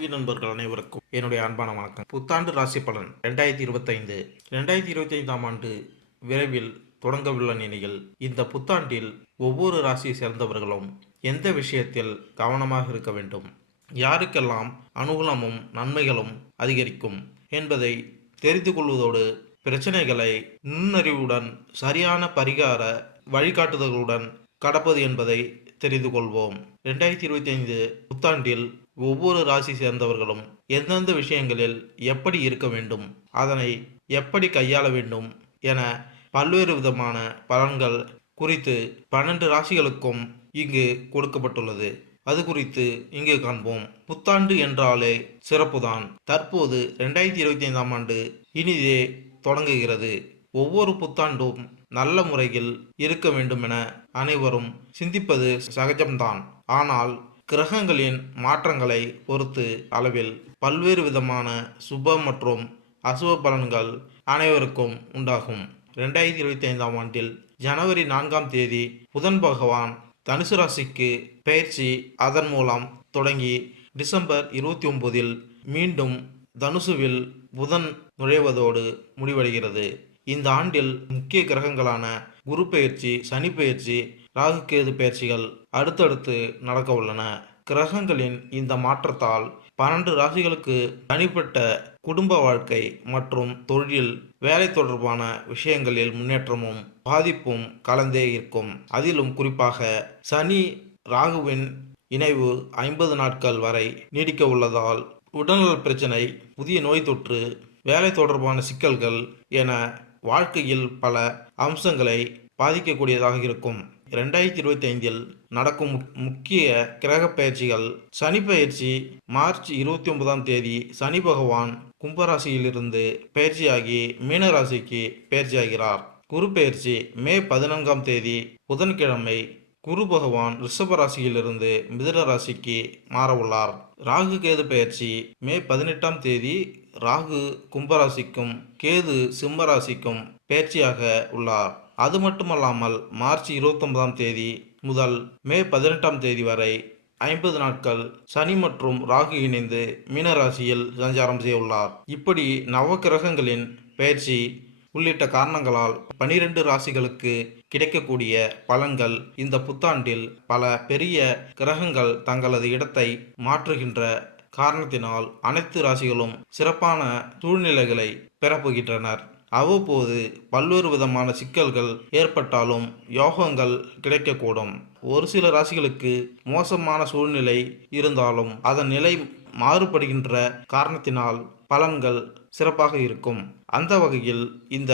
ஆன்மீக நண்பர்கள் அனைவருக்கும் என்னுடைய அன்பான வணக்கம். புத்தாண்டு ராசி பலன் 2025. 2025ஆம் ஆண்டு விரைவில் தொடங்கவுள்ள நிலையில் இந்த புத்தாண்டில் ஒவ்வொரு ராசியை சேர்ந்தவர்களும் எந்த விஷயத்தில் கவனமாக இருக்க வேண்டும், யாருக்கெல்லாம் அனுகூலமும் நன்மைகளும் அதிகரிக்கும் என்பதை தெரிந்து கொள்வதோடு பிரச்சனைகளை நுண்ணறிவுடன் சரியான பரிகார வழிகாட்டுதல்களுடன் கடப்பது என்பதை தெரிந்து கொள்வோம். 2025 புத்தாண்டில் ஒவ்வொரு ராசி சேர்ந்தவர்களும் எந்தெந்த விஷயங்களில் எப்படி இருக்க வேண்டும், அதனை எப்படி கையாள வேண்டும் என பல்வேறு விதமான பலன்கள் குறித்து 12 ராசிகளுக்கும் இங்கு கொடுக்கப்பட்டுள்ளது. அது குறித்து இங்கு காண்போம். புத்தாண்டு என்றாலே சிறப்புதான். தற்போது 2025ஆம் ஆண்டு இனிதே தொடங்குகிறது. ஒவ்வொரு புத்தாண்டும் நல்ல முறையில் இருக்க வேண்டும் என அனைவரும் சிந்திப்பது சகஜம்தான். ஆனால் கிரகங்களின் மாற்றங்களை பொறுத்து அளவில் பல்வேறு விதமான சுப மற்றும் அசுப பலன்கள் அனைவருக்கும் உண்டாகும். 2025ஆம் ஆண்டில் ஜனவரி 4ஆம் தேதி புதன் பகவான் தனுசு ராசிக்கு பெயர்ச்சி. அதன் மூலம் தொடங்கி டிசம்பர் 29இல் மீண்டும் தனுசுவில் புதன் நுழைவதோடு முடிவடைகிறது. இந்த ஆண்டில் முக்கிய கிரகங்களான குரு பெயர்ச்சி, சனி பெயர்ச்சி, ராகு கேது பெயர்ச்சிகள் அடுத்தடுத்து நடக்க உள்ளன. கிரகங்களின் இந்த மாற்றத்தால் 12 ராசிகளுக்கு தனிப்பட்ட குடும்ப வாழ்க்கை மற்றும் தொழில், வேலை தொடர்பான விஷயங்களில் முன்னேற்றமும் பாதிப்பும் கலந்தே இருக்கும். அதிலும் குறிப்பாக சனி ராகுவின் இணைவு 50 நாட்கள் வரை நீடிக்க உள்ளதால் உடல்நல பிரச்சனை, புதிய நோய் தொற்று, வேலை தொடர்பான சிக்கல்கள் என வாழ்க்கையில் பல அம்சங்களை பாதிக்கக்கூடியதாக இருக்கும். 2025இல் நடக்கும் முக்கிய கிரக பயிற்சிகள். சனி பயிற்சி மார்ச் 29ஆம் தேதி சனி பகவான் கும்பராசியிலிருந்து பயிற்சியாகி மீனராசிக்கு பயிற்சியாகிறார். குரு பயிற்சி மே 14ஆம் தேதி புதன்கிழமை குரு பகவான் ரிஷப ராசியிலிருந்து மிதுன ராசிக்கு மாறவுள்ளார். ராகு கேது பயிற்சி மே 18ஆம் தேதி ராகு கும்பராசிக்கும் கேது சிம்ம ராசிக்கும் பயிற்சியாக உள்ளார். அது மட்டுமல்லாமல் மார்ச் 29ஆம் தேதி முதல் மே 18ஆம் தேதி வரை 50 நாட்கள் சனி மற்றும் ராகு இணைந்து மீனராசியில் சஞ்சாரம் செய்ய உள்ளார். இப்படி நவகிரகங்களின் பயிற்சி உள்ளிட்ட காரணங்களால் 12 ராசிகளுக்கு கிடைக்கக்கூடிய பலன்கள் இந்த புத்தாண்டில் பல பெரிய கிரகங்கள் தங்களது இடத்தை மாற்றுகின்ற காரணத்தினால் அனைத்து ராசிகளும் சிறப்பான சூழ்நிலைகளை பெறப்போகின்றனர். அவ்வப்போது பல்வேறு விதமான சிக்கல்கள் ஏற்பட்டாலும் யோகங்கள் கிடைக்கக்கூடும். ஒரு சில ராசிகளுக்கு மோசமான சூழ்நிலை இருந்தாலும் அதன் நிலை மாறுபடுகின்ற காரணத்தினால் பலன்கள் சிறப்பாக இருக்கும். அந்த வகையில் இந்த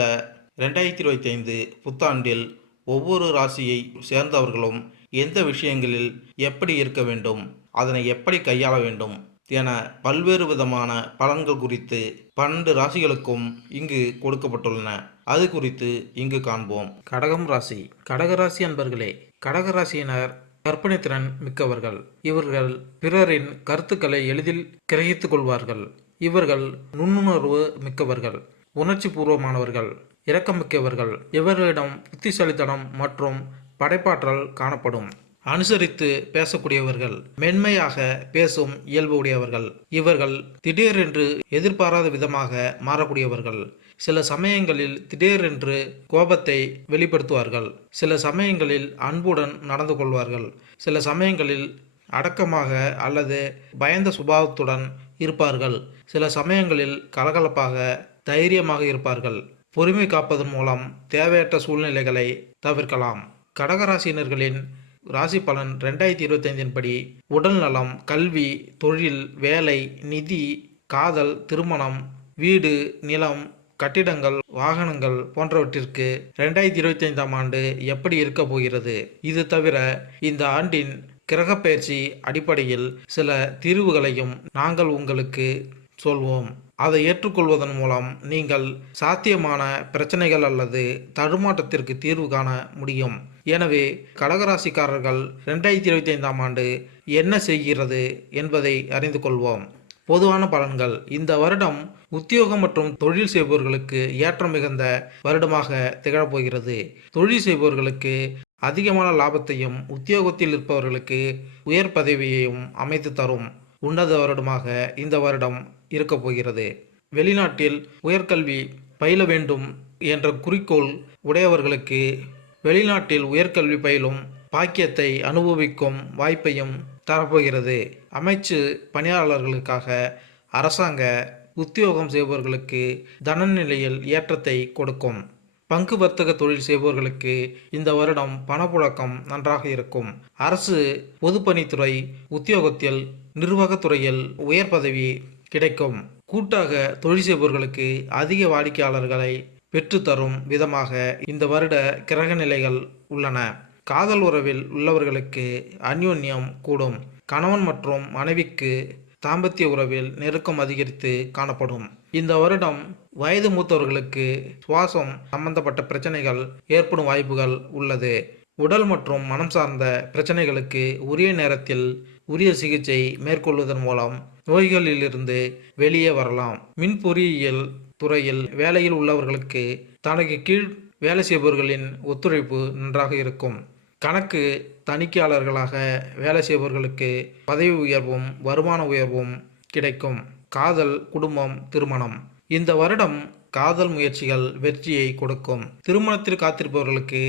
2025 புத்தாண்டில் ஒவ்வொரு ராசியை சேர்ந்தவர்களும் எந்த விஷயங்களில் எப்படி இருக்க வேண்டும், அதனை எப்படி கையாள வேண்டும் என பல்வேறு விதமான பலன்கள் குறித்து 12 ராசிகளுக்கும் இங்கு கொடுக்கப்பட்டுள்ளன. அது குறித்து இங்கு காண்போம். கடகம் ராசி. கடகராசி அன்பர்களே, கடகராசியினர் கற்பனை திறன் மிக்கவர்கள். இவர்கள் பிறரின் கருத்துக்களை எளிதில் கிரகித்துக் கொள்வார்கள். இவர்கள் நுண்ணுணர்வு மிக்கவர்கள், உணர்ச்சி பூர்வமானவர்கள், இரக்கமிக்கவர்கள். இவர்களிடம் புத்திசாலித்தனம் மற்றும் படைப்பாற்றல் காணப்படும். அனுசரித்து பேசக்கூடியவர்கள், மென்மையாக பேசும் இயல்பு உடையவர்கள். இவர்கள் திடீரென்று எதிர்பாராத விதமாக மாறக்கூடியவர்கள். சில சமயங்களில் திடீரென்று கோபத்தை வெளிப்படுத்துவார்கள். சில சமயங்களில் அன்புடன் நடந்து கொள்வார்கள். சில சமயங்களில் அடக்கமாக அல்லது பயந்த சுபாவத்துடன் இருப்பார்கள். சில சமயங்களில் கலகலப்பாக தைரியமாக இருப்பார்கள். பொறுமை காப்பதன் மூலம் தேவையற்ற சூழ்நிலைகளை தவிர்க்கலாம். கடகராசினர்களின் ராசி பலன் 2025 படி உடல் நலம், கல்வி, தொழில், வேலை, நிதி, காதல், திருமணம், வீடு, நிலம், கட்டிடங்கள், வாகனங்கள் போன்றவற்றிற்கு 2025ஆம் ஆண்டு எப்படி இருக்க போகிறது. இது தவிர இந்த ஆண்டின் கிரகப்பெயர்ச்சி அடிப்படையில் சில தீர்வுகளையும் நாங்கள் உங்களுக்கு சொல்வோம். அதை ஏற்றுக்கொள்வதன் மூலம் நீங்கள் சாத்தியமான பிரச்சனைகள் அல்லது தடுமாற்றத்திற்கு தீர்வு காண முடியும். எனவே கடகராசிக்காரர்கள் 2025ஆம் ஆண்டு என்ன செய்கிறது என்பதை அறிந்து கொள்வோம். பொதுவான பலன்கள். இந்த வருடம் உத்தியோகம் மற்றும் தொழில் செய்பவர்களுக்கு ஏற்றம் மிகுந்த வருடமாக திகழப்போகிறது. தொழில் செய்பவர்களுக்கு அதிகமான லாபத்தையும், உத்தியோகத்தில் இருப்பவர்களுக்கு உயர் பதவியையும் அமைத்து தரும். உன்னத வருடமாக இந்த வருடம் இருக்கப் போகிறது. வெளிநாட்டில் உயர்கல்வி பயில வேண்டும் என்ற குறிக்கோள் உடையவர்களுக்கு வெளிநாட்டில் உயர்கல்வி பயிலும் பாக்கியத்தை அனுபவிக்கும் வாய்ப்பையும் தரப்போகிறது. அமைச்சு பணியாளர்களுக்காக அரசாங்க உத்தியோகம் செய்பவர்களுக்கு தனநிலையில் ஏற்றத்தை கொடுக்கும். பங்கு வர்த்தக தொழில் செய்பவர்களுக்கு இந்த வருடம் பணப்புழக்கம் நன்றாக இருக்கும். அரசு பொதுப்பணித்துறை உத்தியோகத்தில் நிர்வாகத்துறையில் உயர் பதவி கிடைக்கும். கூட்டாக தொழில் செய்பவர்களுக்கு அதிக வாடிக்கையாளர்களை பெற்றுத்தரும் விதமாக இந்த வருட கிரக நிலைகள் உள்ளன. காதல் உறவில் உள்ளவர்களுக்கு அந்யோன்யம் கூடும். கணவன் மற்றும் மனைவிக்கு தாம்பத்திய உறவில் நெருக்கம் அதிகரித்து காணப்படும். இந்த வருடம் வயது மூத்தவர்களுக்கு சுவாசம் சம்பந்தப்பட்ட பிரச்சனைகள் ஏற்படும் வாய்ப்புகள் உள்ளது. உடல் மற்றும் மனம் சார்ந்த பிரச்சனைகளுக்கு உரிய நேரத்தில் உரிய சிகிச்சை மேற்கொள்வதன் மூலம் நோய்களிலிருந்து வெளியே வரலாம். மின் பொறியியல் துறையில் வேலையில் உள்ளவர்களுக்கு தனக்கு கீழ் வேலை செய்பவர்களின் ஒத்துழைப்பு நன்றாக இருக்கும். கணக்கு தணிக்கையாளர்களாக வேலை செய்பவர்களுக்கு பதவி உயர்வும் வருமான உயர்வும் கிடைக்கும். காதல், குடும்பம், திருமணம். இந்த வருடம் காதல் முயற்சிகள் வெற்றியை கொடுக்கும். திருமணத்திற்கு காத்திருப்பவர்களுக்கு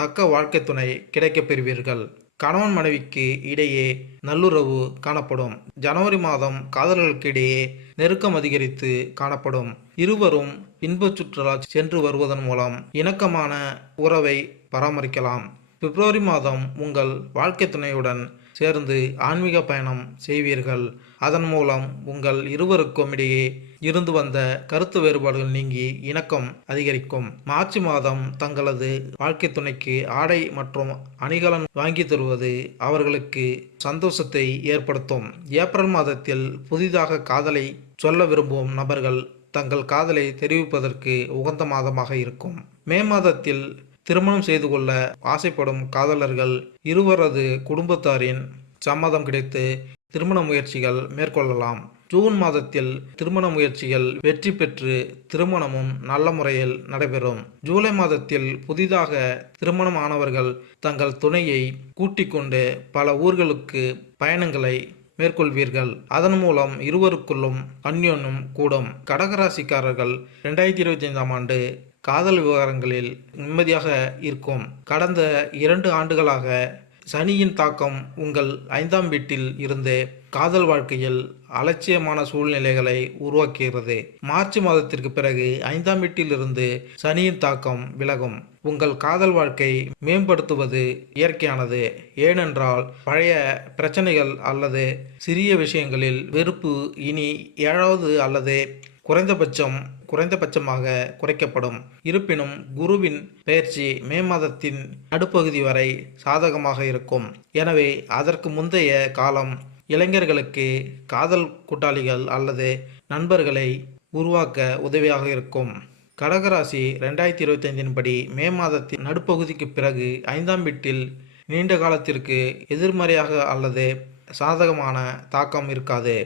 தக்க வாழ்க்கை துணை கிடைக்கப் பெறுவீர்கள். கணவன் மனைவிக்கு இடையே நல்லுறவு காணப்படும். ஜனவரி மாதம் காதலர்களுக்கு இடையே நெருக்கம் அதிகரித்து காணப்படும். இருவரும் இன்ப சுற்றுலா சென்று வருவதன் மூலம் இணக்கமான உறவை பராமரிக்கலாம். பிப்ரவரி மாதம் உங்கள் வாழ்க்கை துணையுடன் சேர்ந்து ஆன்மீக பயணம் செய்வீர்கள். அதன் மூலம் உங்கள் இருவருக்கும் இடையே இருந்து வந்த கருத்து வேறுபாடுகள் நீங்கி இணக்கம் அதிகரிக்கும். மார்ச் மாதம் தங்களது வாழ்க்கை துணைக்கு ஆடை மற்றும் அணிகலன் வாங்கி தருவது அவர்களுக்கு சந்தோஷத்தை ஏற்படுத்தும். ஏப்ரல் மாதத்தில் புதிதாக காதலை சொல்ல விரும்பும் நபர்கள் தங்கள் காதலை தெரிவிப்பதற்கு உகந்த மாதமாக இருக்கும். மே மாதத்தில் திருமணம் செய்து கொள்ள ஆசைப்படும் காதலர்கள் இருவரது குடும்பத்தாரின் சம்மதம் கிடைத்து திருமண முயற்சிகள் மேற்கொள்ளலாம். ஜூன் மாதத்தில் திருமண முயற்சிகள் வெற்றி பெற்று திருமணமும் நல்ல முறையில் நடைபெறும். ஜூலை மாதத்தில் புதிதாக திருமணமானவர்கள் தங்கள் துணையை கூட்டிக் கொண்டு பல ஊர்களுக்கு பயணங்களை மேற்கொள்வீர்கள். அதன் மூலம் இருவருக்குள்ளும் அந்யோன்யம் கூடும். கடகராசிக்காரர்கள் 2025ஆம் ஆண்டு காதல் விவகாரங்களில் நிம்மதியாக இருக்கும். கடந்த 2 ஆண்டுகளாக சனியின் தாக்கம் உங்கள் 5ஆம் வீட்டில் இருந்து காதல் வாழ்க்கையில் அலட்சியமான சூழ்நிலைகளை உருவாக்குகிறது. மார்ச் மாதத்திற்கு பிறகு 5ஆம் வீட்டில் இருந்து சனியின் தாக்கம் விலகும். உங்கள் காதல் வாழ்க்கை மேம்படுத்துவது இயற்கையானது. ஏனென்றால் பழைய பிரச்சனைகள் அல்லது சிறிய விஷயங்களில் வெறுப்பு இனி 7வது அல்லது குறைந்தபட்சமாக குறைக்கப்படும். இருப்பினும் குருவின் பெயர்ச்சி மே மாதத்தின் நடுப்பகுதி வரை சாதகமாக இருக்கும். எனவே அதற்கு முந்தைய காலம் இளைஞர்களுக்கு காதல் கூட்டாளிகள் அல்லது நண்பர்களை உருவாக்க உதவியாக இருக்கும். கடகராசி 2025 படி மே மாதத்தின் நடுப்பகுதிக்கு பிறகு 5ஆம் வீட்டில் நீண்ட காலத்திற்கு எதிர்மறையாக அல்லது சாதகமான தாக்கம் இருக்காது.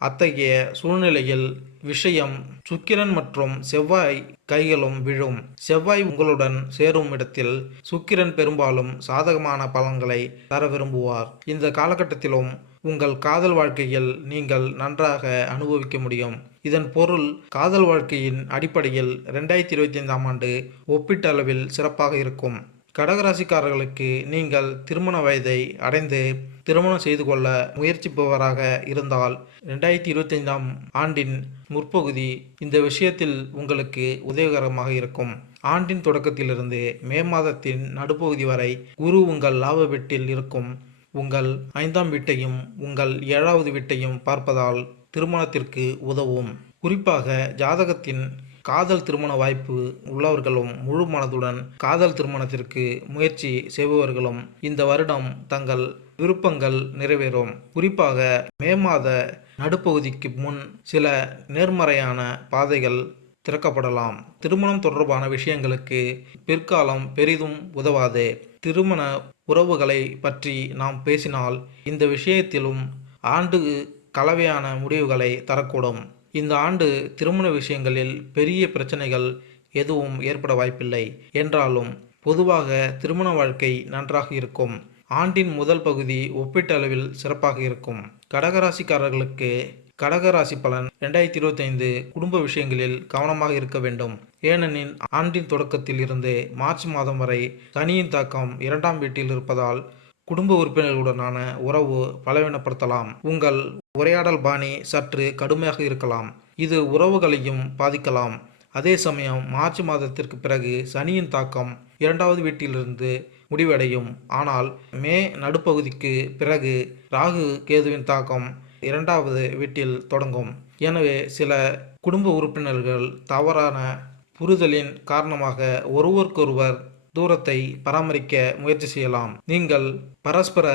அத்தகைய சூழ்நிலையில் விஷயம் சுக்கிரன் மற்றும் செவ்வாய் கைகளும் விழும். செவ்வாய் உங்களுடன் சேரும் இடத்தில் சுக்கிரன் பெரும்பாலும் சாதகமான பலன்களை தர விரும்புவார். இந்த காலகட்டத்திலும் உங்கள் காதல் வாழ்க்கையில் நீங்கள் நன்றாக அனுபவிக்க முடியும். இதன் பொருள் காதல் வாழ்க்கையின் அடிப்படையில் 2025ஆம் ஆண்டு ஒப்பீட்டளவில் சிறப்பாக இருக்கும். கடகராசிக்காரர்களுக்கு நீங்கள் திருமண வயதை அடைந்து திருமணம் செய்து கொள்ள முயற்சிப்பவராக இருந்தால் 2025ஆம் ஆண்டின் முற்பகுதி இந்த விஷயத்தில் உங்களுக்கு உதவிகரமாக இருக்கும். ஆண்டின் தொடக்கத்திலிருந்து மே மாதத்தின் நடுப்பகுதி வரை குரு உங்கள் லாப வீட்டில் இருக்கும். உங்கள் 5ஆம் வீட்டையும் உங்கள் 7வது வீட்டையும் பார்ப்பதால் திருமணத்திற்கு உதவும். குறிப்பாக ஜாதகத்தின் காதல் திருமண வாய்ப்பு உள்ளவர்களும் முழு மனதுடன் காதல் திருமணத்திற்கு முயற்சி செய்பவர்களும் இந்த வருடம் தங்கள் விருப்பங்கள் நிறைவேறும். குறிப்பாக மே மாத நடுப்பகுதிக்கு முன் சில நேர்மறையான பாதைகள் திறக்கப்படலாம். திருமணம் தொடர்பான விஷயங்களுக்கு பிற்காலம் பெரிதும் உதவாது. திருமண உறவுகளை பற்றி நாம் பேசினால் இந்த விஷயத்திலும் ஆண்டு கலவையான முடிவுகளை தரக்கூடும். இந்த ஆண்டு திருமண விஷயங்களில் பெரிய பிரச்சனைகள் எதுவும் ஏற்பட வாய்ப்பில்லை என்றாலும் பொதுவாக திருமண வாழ்க்கை நன்றாக இருக்கும். ஆண்டின் முதல் பகுதி ஒப்பீட்டளவில் சிறப்பாக இருக்கும். கடகராசிக்காரர்களுக்கு கடகராசி பலன் 2025 குடும்ப விஷயங்களில் கவனமாக இருக்க வேண்டும். ஏனெனில் ஆண்டின் தொடக்கத்தில் இருந்து மார்ச் மாதம் வரை சனியின் தாக்கம் 2ஆம் வீட்டில் இருப்பதால் குடும்ப உறுப்பினர்களுடனான உறவு பலவீனப்படுத்தலாம். உங்கள் உரையாடல் பாணி சற்று கடுமையாக இருக்கலாம். இது உறவுகளையும் பாதிக்கலாம். அதே சமயம் மார்ச் மாதத்திற்கு பிறகு சனியின் தாக்கம் 2வது வீட்டிலிருந்து முடிவடையும். ஆனால் மே நடுப்பகுதிக்கு பிறகு ராகு கேதுவின் தாக்கம் 2வது வீட்டில் தொடங்கும். எனவே சில குடும்ப உறுப்பினர்கள் தவறான புரிதலின் காரணமாக ஒருவருக்கொருவர் தூரத்தை பராமரிக்க முயற்சி செய்யலாம். நீங்கள் பரஸ்பர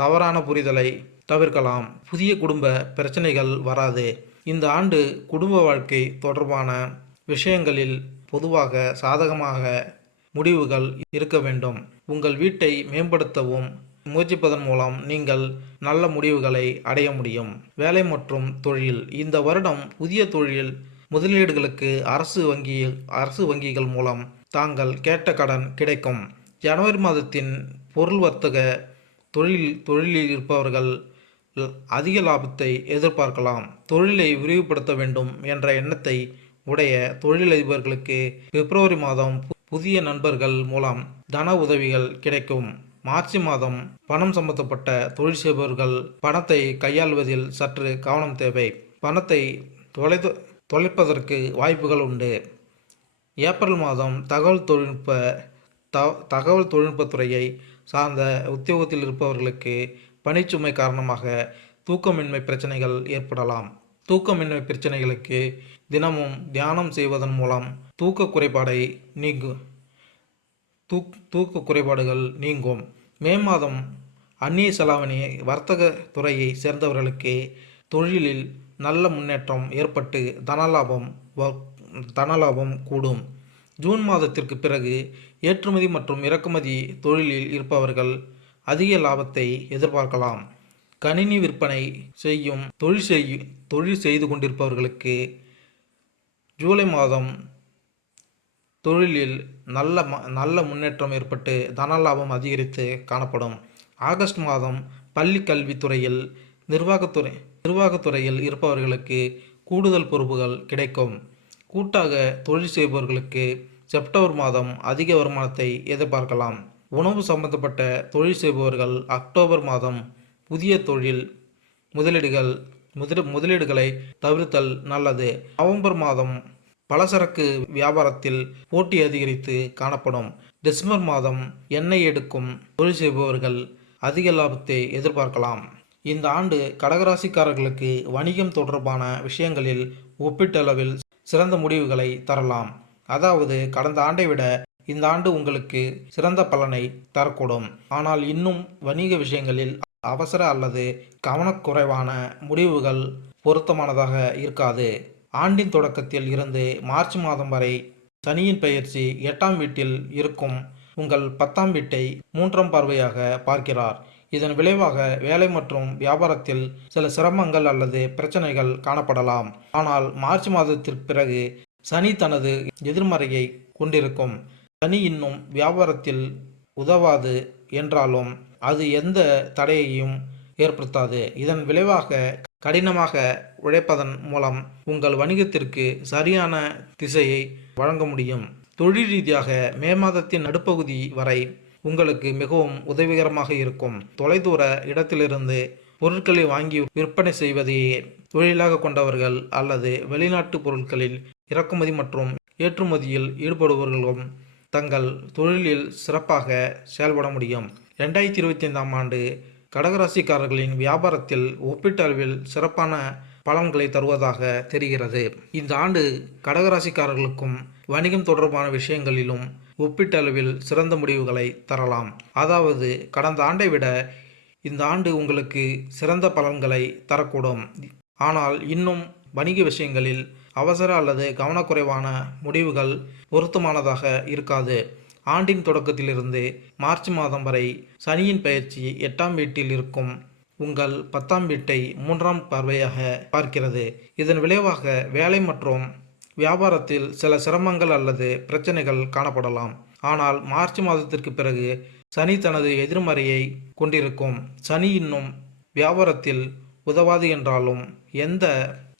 தவறான புரிதலை தவிர்க்கலாம். புதிய குடும்ப பிரச்சனைகள் வராது. இந்த ஆண்டு குடும்ப வாழ்க்கை தொடர்பான விஷயங்களில் பொதுவாக சாதகமாக முடிவுகள் இருக்க வேண்டும். உங்கள் வீட்டை மேம்படுத்தவும் முயற்சிப்பதன் மூலம் நீங்கள் நல்ல முடிவுகளை அடைய முடியும். வேலை மற்றும் தொழில். இந்த வருடம் புதிய தொழில் முதலீடுகளுக்கு அரசு வங்கிகள் மூலம் தாங்கள் கேட்ட கடன் கிடைக்கும். ஜனவரி மாதத்தின் பொருள் வர்த்தக தொழிலில் இருப்பவர்கள் அதிக லாபத்தை எதிர்பார்க்கலாம். தொழிலை விரிவுபடுத்த வேண்டும் என்ற எண்ணத்தை உடைய தொழிலதிபர்களுக்கு பிப்ரவரி மாதம் புதிய நண்பர்கள் மூலம் தன உதவிகள் கிடைக்கும். மார்ச் மாதம் பணம் சம்பந்தப்பட்ட தொழில் செய்பவர்கள் பணத்தை கையாள்வதில் சற்று கவனம் தேவை. பணத்தை தொலைப்பதற்கு வாய்ப்புகள் உண்டு. ஏப்ரல் மாதம் தகவல் தொழில்நுட்பத்துறையை சார்ந்த உத்தியோகத்தில் இருப்பவர்களுக்கு பணிச்சுமை காரணமாக தூக்கமின்மை பிரச்சனைகள் ஏற்படலாம். தூக்கமின்மை பிரச்சனைகளுக்கு தினமும் தியானம் செய்வதன் மூலம் தூக்க குறைபாடுகள் நீங்கும். மே மாதம் அந்நிய செலாவணி வர்த்தக துறையை சேர்ந்தவர்களுக்கு தொழிலில் நல்ல முன்னேற்றம் ஏற்பட்டு தனலாபம் கூடும். ஜூன் மாதத்திற்கு பிறகு ஏற்றுமதி மற்றும் இறக்குமதி தொழிலில் இருப்பவர்கள் அதிக லாபத்தை எதிர்பார்க்கலாம். கணினி விற்பனை செய்யும் தொழில் செய்து கொண்டிருப்பவர்களுக்கு ஜூலை மாதம் தொழிலில் நல்ல முன்னேற்றம் ஏற்பட்டு தனலாபம் அதிகரித்து காணப்படும். ஆகஸ்ட் மாதம் பள்ளி கல்வித்துறையில் நிர்வாகத்துறையில் இருப்பவர்களுக்கு கூடுதல் பொறுப்புகள் கிடைக்கும். கூட்டாக தொழில் செய்பவர்களுக்கு செப்டம்பர் மாதம் அதிக வருமானத்தை எதிர்பார்க்கலாம். உணவு சம்பந்தப்பட்ட தொழில் செய்பவர்கள் அக்டோபர் மாதம் புதிய தொழில் முதலீடுகளை தவிர்த்தல் நல்லது. நவம்பர் மாதம் பலசரக்கு வியாபாரத்தில் போட்டி அதிகரித்து காணப்படும். டிசம்பர் மாதம் எண்ணெய் எடுக்கும் தொழில் செய்பவர்கள் அதிக லாபத்தை எதிர்பார்க்கலாம். இந்த ஆண்டு கடகராசிக்காரர்களுக்கு வணிகம் தொடர்பான விஷயங்களில் ஒப்பீட்டளவில் சிறந்த முடிவுகளை தரலாம். அதாவது கடந்த ஆண்டை விட இந்த ஆண்டு உங்களுக்கு சிறந்த பலனை தரக்கூடும். ஆனால் இன்னும் வணிக விஷயங்களில் அவசர அல்லது கவனக்குறைவான முடிவுகள் பொருத்தமானதாக இருக்காது. ஆண்டின் தொடக்கத்தில் இருந்து மார்ச் மாதம் வரை சனியின் பெயர்ச்சி 8ஆம் வீட்டில் இருக்கும் உங்கள் 10ஆம் வீட்டை 3ஆம் பார்வையாக பார்க்கிறார். இதன் விளைவாக வேலை மற்றும் வியாபாரத்தில் சில சிரமங்கள் அல்லது பிரச்சனைகள் காணப்படலாம். ஆனால் மார்ச் மாதத்திற்கு பிறகு சனி தனது எதிர்மறையை கொண்டிருக்கும். சனி இன்னும் வியாபாரத்தில் உதவாது என்றாலும் அது எந்த தடையையும் ஏற்படுத்தாது. இதன் விளைவாக கடினமாக உழைப்பதன் மூலம் உங்கள் வணிகத்திற்கு சரியான திசையை வழங்க முடியும். தொழில் ரீதியாக மே மாதத்தின் நடுப்பகுதி வரை உங்களுக்கு மிகவும் உதவிகரமாக இருக்கும். தொலைதூர இடத்திலிருந்து பொருட்களை வாங்கி விற்பனை செய்வதையே தொழிலாக கொண்டவர்கள் அல்லது வெளிநாட்டு பொருட்களில் இறக்குமதி மற்றும் ஏற்றுமதியில் ஈடுபடுபவர்களும் தங்கள் தொழிலில் சிறப்பாக செயல்பட முடியும். 2025ஆம் ஆண்டு கடகராசிக்காரர்களின் வியாபாரத்தில் ஒப்பீட்டளவில் சிறப்பான பலன்களை தருவதாக தெரிகிறது. இந்த ஆண்டு கடகராசிக்காரர்களுக்கும் வணிகம் தொடர்பான விஷயங்களிலும் ஒப்பீட்டளவில் சிறந்த முடிவுகளை தரலாம். அதாவது கடந்த ஆண்டை விட இந்த ஆண்டு உங்களுக்கு சிறந்த பலன்களை தரக்கூடும். ஆனால் இன்னும் வணிக விஷயங்களில் அவசர அல்லது கவனக்குறைவான முடிவுகள் பொருத்தமானதாக இருக்காது. ஆண்டின் தொடக்கத்திலிருந்து மார்ச் மாதம் வரை சனியின் பெயர்ச்சி 8ஆம் வீட்டில் இருக்கும் உங்கள் 10ஆம் வீட்டை 3ஆம் பார்வையாக பார்க்கிறது. இதன் விளைவாக வேலை மற்றும் வியாபாரத்தில் சில சிரமங்கள் அல்லது பிரச்சனைகள் காணப்படலாம். ஆனால் மார்ச் மாதத்திற்கு பிறகு சனி தனது எதிர்மறையை கொண்டிருக்கும். சனி இன்னும் வியாபாரத்தில் உதவாது என்றாலும் எந்த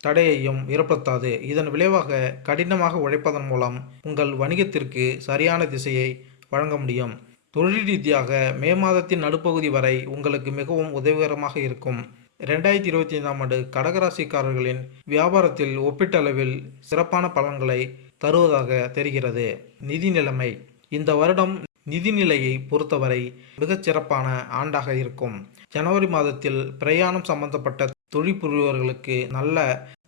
தடையையும் ஏற்படுத்தாது. இதன் விளைவாக கடினமாக உழைப்பதன் மூலம் உங்கள் வணிகத்திற்கு சரியான திசையை வழங்க முடியும். தொழில் ரீதியாக மே மாதத்தின் நடுப்பகுதி வரை உங்களுக்கு மிகவும் உதவிகரமாக இருக்கும். 2025ஆம் ஆண்டு கடகராசிக்காரர்களின் வியாபாரத்தில் ஒப்பீட்டளவில் சிறப்பான பலன்களை தருவதாக தெரிகிறது. நிதி நிலைமை: இந்த வருடம் நிதிநிலையை பொறுத்தவரை மிகச் சிறப்பான ஆண்டாக இருக்கும். ஜனவரி மாதத்தில் பிரயாணம் சம்பந்தப்பட்ட தொழில் புரிபவர்களுக்கு நல்ல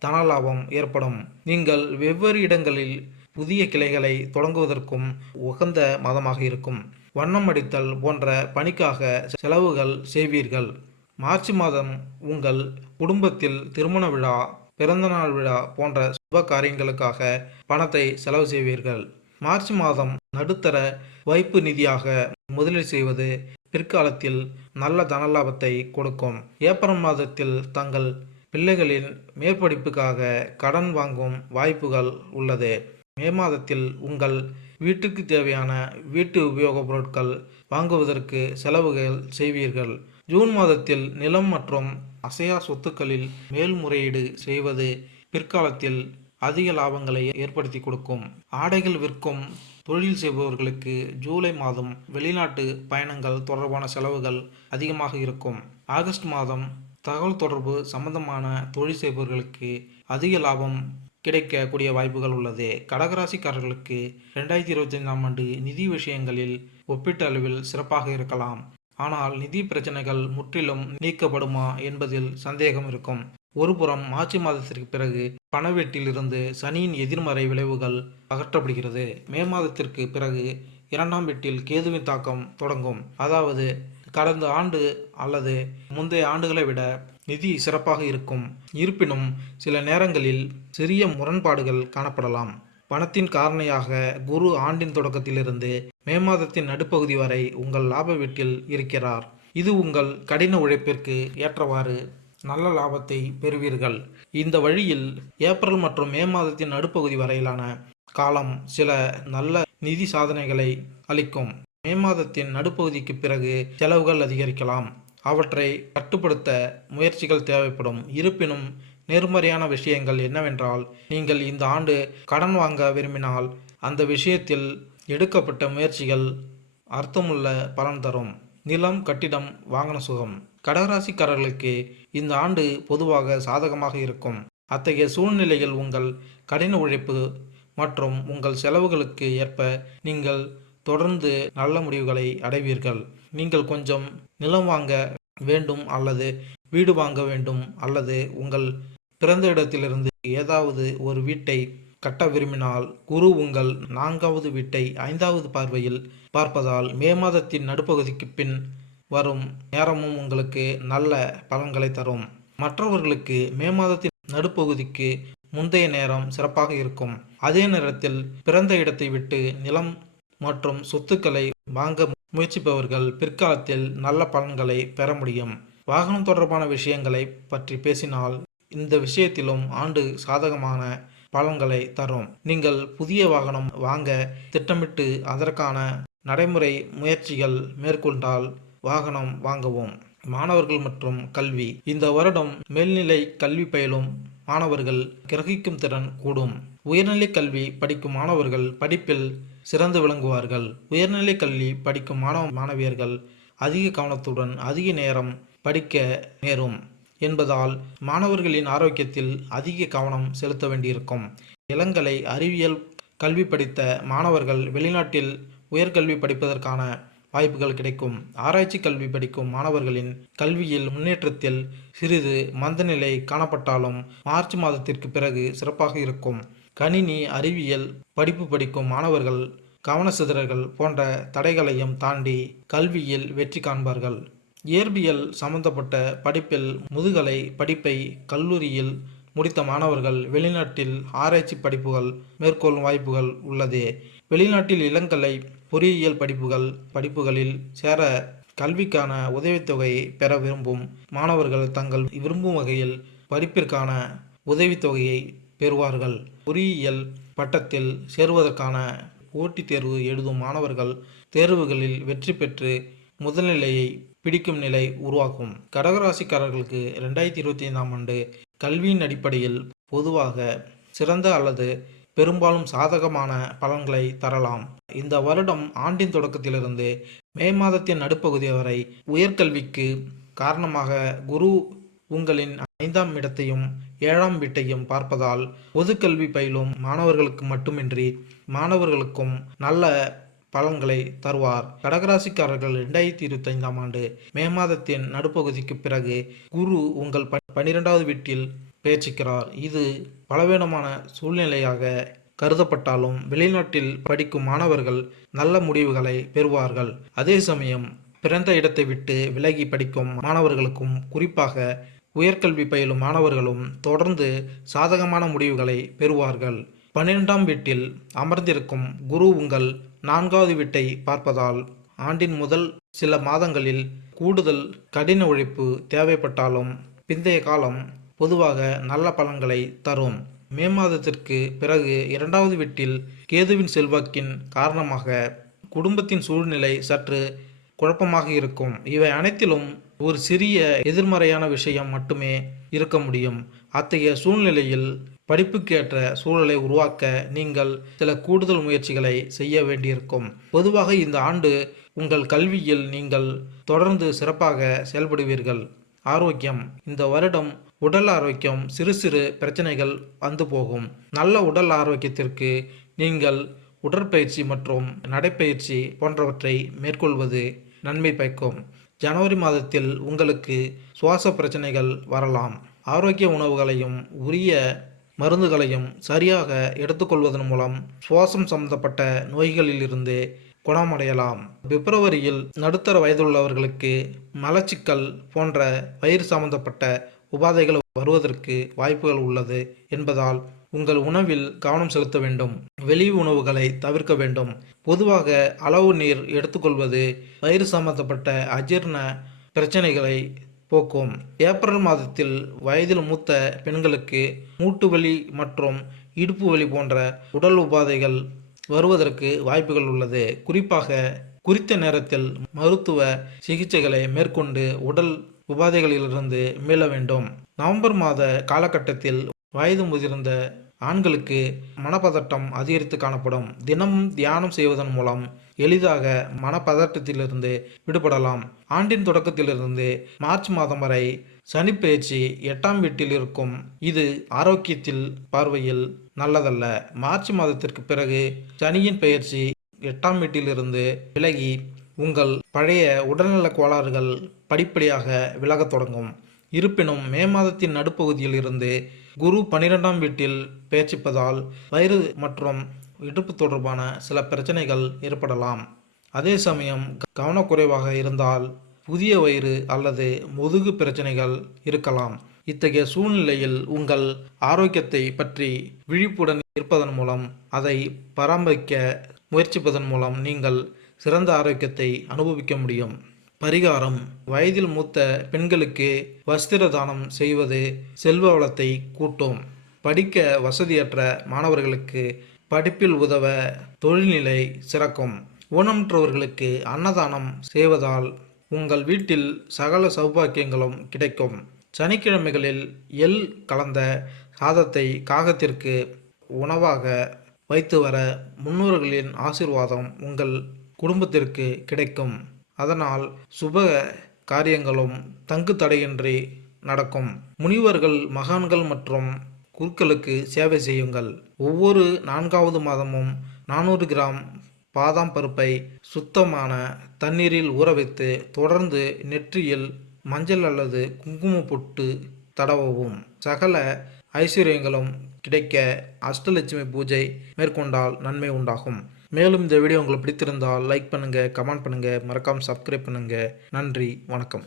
தனலாபம் ஏற்படும். நீங்கள் வெவ்வேறு இடங்களில் புதிய கிளைகளை தொடங்குவதற்கும் உகந்த மாதமாக இருக்கும். வண்ணம் அடித்தல் போன்ற பணிக்காக செலவுகள் செய்வீர்கள். மார்ச் மாதம் உங்கள் குடும்பத்தில் திருமண விழா, பிறந்தநாள் விழா போன்ற சுப காரியங்களுக்காக பணத்தை செலவு செய்வீர்கள். மார்ச் மாதம் நடுத்தர வைப்பு நிதியாக முதலீடு செய்வது பிற்காலத்தில் நல்ல தனலாபத்தை கொடுக்கும். ஏப்ரல் மாதத்தில் தங்கள் பிள்ளைகளின் மேற்படிப்புக்காக கடன் வாங்கும் வாய்ப்புகள் உள்ளது. மே மாதத்தில் உங்கள் வீட்டுக்கு தேவையான வீட்டு உபயோகப் பொருட்கள் வாங்குவதற்கு செலவுகள் செய்வீர்கள். ஜூன் மாதத்தில் நிலம் மற்றும் அசையா சொத்துக்களில் மேல்முறையீடு செய்வது பிற்காலத்தில் அதிக லாபங்களை ஏற்படுத்தி கொடுக்கும். ஆடைகள் விற்கும் தொழில் செய்பவர்களுக்கு ஜூலை மாதம் வெளிநாட்டு பயணங்கள் தொடர்பான செலவுகள் அதிகமாக இருக்கும். ஆகஸ்ட் மாதம் தகவல் தொடர்பு சம்பந்தமான தொழில் செய்பவர்களுக்கு அதிக லாபம் கிடைக்கக்கூடிய வாய்ப்புகள் உள்ளது. கடகராசிக்காரர்களுக்கு 2025ஆம் ஆண்டு நிதி விஷயங்களில் ஒப்பீட்டு அளவில் சிறப்பாக இருக்கலாம். ஆனால் நிதி பிரச்சனைகள் முற்றிலும் நீக்கப்படுமா என்பதில் சந்தேகம் இருக்கும். ஒருபுறம் மார்ச் மாதத்திற்கு பிறகு பணவீட்டிலிருந்து சனியின் எதிர்மறை விளைவுகள் அகற்றப்படுகிறது. மே மாதத்திற்கு பிறகு 2ஆம் வீட்டில் கேதுவின் தாக்கம் தொடங்கும். அதாவது கடந்த ஆண்டு அல்லது முந்தைய ஆண்டுகளை விட நிதி சிறப்பாக இருக்கும். இருப்பினும் சில நேரங்களில் சிறிய முரண்பாடுகள் காணப்படலாம். பணத்தின் காரணியாக குரு ஆண்டின் தொடக்கத்திலிருந்து மே மாதத்தின் நடுப்பகுதி வரை உங்கள் லாப வீட்டில் இருக்கிறார். இது உங்கள் கடின உழைப்பிற்கு ஏற்றவாறு நல்ல லாபத்தை பெறுவீர்கள். இந்த வழியில் ஏப்ரல் மற்றும் மே மாதத்தின் நடுப்பகுதி வரையிலான காலம் சில நல்ல நிதி சாதனைகளை அளிக்கும். மே மாதத்தின் நடுப்பகுதிக்கு பிறகு செலவுகள் அதிகரிக்கலாம். அவற்றை கட்டுப்படுத்த முயற்சிகள் தேவைப்படும். இருப்பினும் நேர்மறையான விஷயங்கள் என்னவென்றால், நீங்கள் இந்த ஆண்டு கடன் வாங்க விரும்பினால் அந்த விஷயத்தில் எடுக்கப்பட்ட முயற்சிகள் அர்த்தமுள்ள பலன் தரும். நிலம், கட்டிடம், வாகன சுகம்: கடகராசிக்காரர்களுக்கு இந்த ஆண்டு பொதுவாக சாதகமாக இருக்கும். அத்தகைய சூழ்நிலையில் உங்கள் கடின உழைப்பு மற்றும் உங்கள் செலவுகளுக்கு ஏற்ப நீங்கள் தொடர்ந்து நல்ல முடிவுகளை அடைவீர்கள். நீங்கள் கொஞ்சம் நிலம் வாங்க வேண்டும் அல்லது வீடு வாங்க வேண்டும் அல்லது உங்கள் பிறந்த இடத்திலிருந்து ஏதாவது ஒரு வீட்டை கட்ட விரும்பினால் குரு உங்கள் 4வது வீட்டை 5வது பார்வையில் பார்ப்பதால் மே மாதத்தின் நடுப்பகுதிக்கு பின் வரும் நேரமும் உங்களுக்கு நல்ல பலன்களை தரும். மற்றவர்களுக்கு மே மாதத்தின் நடுப்பகுதிக்கு முந்தைய நேரம் சிறப்பாக இருக்கும். அதே நேரத்தில் பிறந்த இடத்தை விட்டு நிலம் மற்றும் சொத்துக்களை வாங்க முயற்சிப்பவர்கள் பிற்காலத்தில் நல்ல பலன்களை பெற முடியும். வாகனம் தொடர்பான விஷயங்களை பற்றி பேசினால் இந்த விஷயத்திலும் ஆண்டு சாதகமான பலன்களை தரும். நீங்கள் புதிய வாகனம் வாங்க திட்டமிட்டு அதற்கான நடைமுறை முயற்சிகள் மேற்கொண்டால் வாகனம் வாங்கவும். மாணவர்கள் மற்றும் கல்வி: இந்த வருடம் மேல்நிலை கல்வி பயிலும் மாணவர்கள் கிரகிக்கும் திறன் கூடும். உயர்நிலை கல்வி படிக்கும் மாணவர்கள் படிப்பில் சிறந்து விளங்குவார்கள். உயர்நிலை கல்வி படிக்கும் மாணவியர்கள் அதிக கவனத்துடன் அதிக நேரம் படிக்க நேரும் என்பதால் மாணவர்களின் ஆரோக்கியத்தில் அதிக கவனம் செலுத்த வேண்டியிருக்கும். இளங்கலை அறிவியல் கல்வி படித்த மாணவர்கள் வெளிநாட்டில் உயர்கல்வி படிப்பதற்கான வாய்ப்புகள் கிடைக்கும். ஆராய்ச்சி கல்வி படிக்கும் மாணவர்களின் கல்வியில் முன்னேற்றத்தில் சிறிது மந்தநிலை காணப்பட்டாலும் மார்ச் மாதத்திற்கு பிறகு சிறப்பாக இருக்கும். கணினி அறிவியல் படிப்பு படிக்கும் மாணவர்கள் கவனச்சிதறல்கள் போன்ற தடைகளையும் தாண்டி கல்வியில் வெற்றி காண்பார்கள். இயற்பியல் சம்பந்தப்பட்ட படிப்பில் முதுகலை படிப்பை கல்லூரியில் முடித்த மாணவர்கள் வெளிநாட்டில் ஆராய்ச்சி படிப்புகள் மேற்கொள்ளும் வாய்ப்புகள் உள்ளது. வெளிநாட்டில் இளங்கலை பொறியியல் படிப்புகளில் சேர கல்விக்கான உதவித்தொகையை பெற விரும்பும் மாணவர்கள் தங்கள் விரும்பும் வகையில் படிப்பிற்கான உதவித்தொகையை பெறுவார்கள். பொறியியல் பட்டத்தில் சேருவதற்கான போட்டித் தேர்வு எழுதும் மாணவர்கள் தேர்வுகளில் வெற்றி பெற்று முதல்நிலையை பிடிக்கும் நிலை உருவாகும். கடகராசிக்காரர்களுக்கு 2025ஆம் ஆண்டு கல்வியின் அடிப்படையில் பொதுவாக சிறந்த அல்லது பெரும்பாலும் சாதகமான பலன்களை தரலாம். இந்த வருடம் ஆண்டின் தொடக்கத்திலிருந்து மே மாதத்தின் நடுப்பகுதி வரை உயர்கல்விக்கு காரணமாக குரு உங்களின் 5ஆம் இடத்தையும் 7ஆம் வீட்டையும் பார்ப்பதால் பொதுக்கல்வி பயிலும் மாணவர்களுக்கு மட்டுமின்றி மாணவர்களுக்கும் நல்ல பலன்களை தருவார். கடகராசிக்காரர்கள் 2025ஆம் ஆண்டு மே மாதத்தின் நடுப்பகுதிக்கு பிறகு குரு உங்கள் 12வது வீட்டில் பேச்சிக்கிறார். இது பலவீனமான சூழ்நிலையாக கருதப்பட்டாலும் வெளிநாட்டில் படிக்கும் மாணவர்கள் நல்ல முடிவுகளை பெறுவார்கள். அதே சமயம் பிறந்த இடத்தை விட்டு விலகி படிக்கும் மாணவர்களுக்கும் குறிப்பாக உயர்கல்வி பயிலும் மாணவர்களும் தொடர்ந்து சாதகமான முடிவுகளை பெறுவார்கள். 12ஆம் வீட்டில் அமர்ந்திருக்கும் குரு உங்கள் 4வது வீட்டை பார்ப்பதால் ஆண்டின் முதல் சில மாதங்களில் கூடுதல் கடின உழைப்பு தேவைப்பட்டாலும் பிந்தைய காலம் பொதுவாக நல்ல பலன்களை தரும். மே மாதத்திற்கு பிறகு 2வது வீட்டில் கேதுவின் செல்வாக்கின் காரணமாக குடும்பத்தின் சூழ்நிலை சற்று குழப்பமாக இருக்கும். இவை அனைத்திலும் ஒரு சிறிய எதிர்மறையான விஷயம் மட்டுமே இருக்க முடியும். அத்தகைய சூழ்நிலையில் படிப்புக்கேற்ற சூழலை உருவாக்க நீங்கள் சில கூடுதல் முயற்சிகளை செய்ய வேண்டியிருக்கும். பொதுவாக இந்த ஆண்டு உங்கள் கல்வியில் நீங்கள் தொடர்ந்து சிறப்பாக செயல்படுவீர்கள். ஆரோக்கியம்: இந்த வருடம் உடல் ஆரோக்கியம் சிறு சிறு பிரச்சனைகள் வந்து போகும். நல்ல உடல் ஆரோக்கியத்திற்கு நீங்கள் உடற்பயிற்சி மற்றும் நடைப்பயிற்சி போன்றவற்றை மேற்கொள்வது நன்மை பயக்கும். ஜனவரி மாதத்தில் உங்களுக்கு சுவாச பிரச்சனைகள் வரலாம். ஆரோக்கிய உணவுகளையும் உரிய மருந்துகளையும் சரியாக எடுத்துக்கொள்வதன் மூலம் சுவாசம் சம்பந்தப்பட்ட நோய்களிலிருந்து குணமடையலாம். பிப்ரவரியில் நடுத்தர வயதுள்ளவர்களுக்கு மலச்சிக்கல் போன்ற வயிறு சம்பந்தப்பட்ட உபாதைகள் வருவதற்கு வாய்ப்புகள் உள்ளது என்பதால் உங்கள் உணவில் கவனம் செலுத்த வேண்டும். வெளி உணவுகளை தவிர்க்க வேண்டும். பொதுவாக அளவு நீர் எடுத்துக்கொள்வது வயிறு சம்பந்தப்பட்ட அஜீரண பிரச்சனைகளை போக்கும். ஏப்ரல் மாதத்தில் வயதில் மூத்த பெண்களுக்கு மூட்டு வலி மற்றும் இடுப்பு வலி போன்ற உடல் உபாதைகள் வருவதற்கு வாய்ப்புகள் உள்ளது. குறிப்பாக குறித்த நேரத்தில் மருத்துவ சிகிச்சைகளை மேற்கொண்டு உடல் உபாதைகளிலிருந்து மீள வேண்டும். நவம்பர் மாத காலகட்டத்தில் வயது முதிர்ந்த ஆண்களுக்கு மனப்பதட்டம் அதிகரித்து காணப்படும். தினமும் தியானம் செய்வதன் மூலம் எளிதாக மனப்பதட்டத்திலிருந்து விடுபடலாம். ஆண்டின் தொடக்கத்திலிருந்து மார்ச் மாதம் வரை சனி பெயர்ச்சி 8ஆம் வீட்டில் இருக்கும். இது ஆரோக்கியத்தில் பார்வையில் நல்லதல்ல. மார்ச் மாதத்திற்கு பிறகு சனியின் பெயர்ச்சி 8ஆம் வீட்டிலிருந்து விலகி உங்கள் பழைய உடல்நல கோளாறுகள் படிப்படியாக விலகத் தொடங்கும். இருப்பினும் மே மாதத்தின் நடுப்பகுதியில் இருந்து குரு 12ஆம் வீட்டில் பெயர்ச்சிப்பதால் வயிறு மற்றும் இடுப்பு தொடர்பான சில பிரச்சனைகள் ஏற்படலாம். அதே சமயம் கவனக்குறைவாக இருந்தால் புதிய வயிறு அல்லது முதுகு பிரச்சனைகள் இருக்கலாம். இத்தகைய சூழ்நிலையில் உங்கள் ஆரோக்கியத்தை பற்றி விழிப்புடன் இருப்பதன் மூலம் அதை பராமரிக்க முயற்சிப்பதன் மூலம் நீங்கள் சிறந்த ஆரோக்கியத்தை அனுபவிக்க முடியும். பரிகாரம்: வயதில் மூத்த பெண்களுக்கு வஸ்திர தானம் செய்வது செல்வ வளத்தை கூட்டும். படிக்க வசதியற்ற மாணவர்களுக்கு படிப்பில் உதவ தொழில்நிலை சிறக்கும். ஊனமுற்றவர்களுக்கு அன்னதானம் செய்வதால் உங்கள் வீட்டில் சகல சௌபாக்கியங்களும் கிடைக்கும். சனிக்கிழமைகளில் எள் கலந்த சாதத்தை காகத்திற்கு உணவாக வைத்து வர முன்னோர்களின் ஆசீர்வாதம் உங்கள் குடும்பத்திற்கு கிடைக்கும். அதனால் சுப காரியங்களும் தங்கு தடையின்றி நடக்கும். முனிவர்கள், மகான்கள் மற்றும் குருக்களுக்கு சேவை செய்யுங்கள். ஒவ்வொரு 4வது மாதமும் 400 கிராம் பாதாம் பருப்பை சுத்தமான தண்ணீரில் ஊற வைத்து தொடர்ந்து நெற்றியில் மஞ்சள் அல்லது குங்குமம் போட்டு தடவவும். சகல ஐஸ்வர்யங்களும் கிடைக்க அஷ்டலட்சுமி பூஜை மேற்கொண்டால் நன்மை உண்டாகும். மேலும் இந்த வீடியோ உங்களுக்கு பிடித்திருந்தால் லைக் பண்ணுங்கள், கமெண்ட் பண்ணுங்கள், மறக்காமல் சப்ஸ்கிரைப் பண்ணுங்கள். நன்றி, வணக்கம்.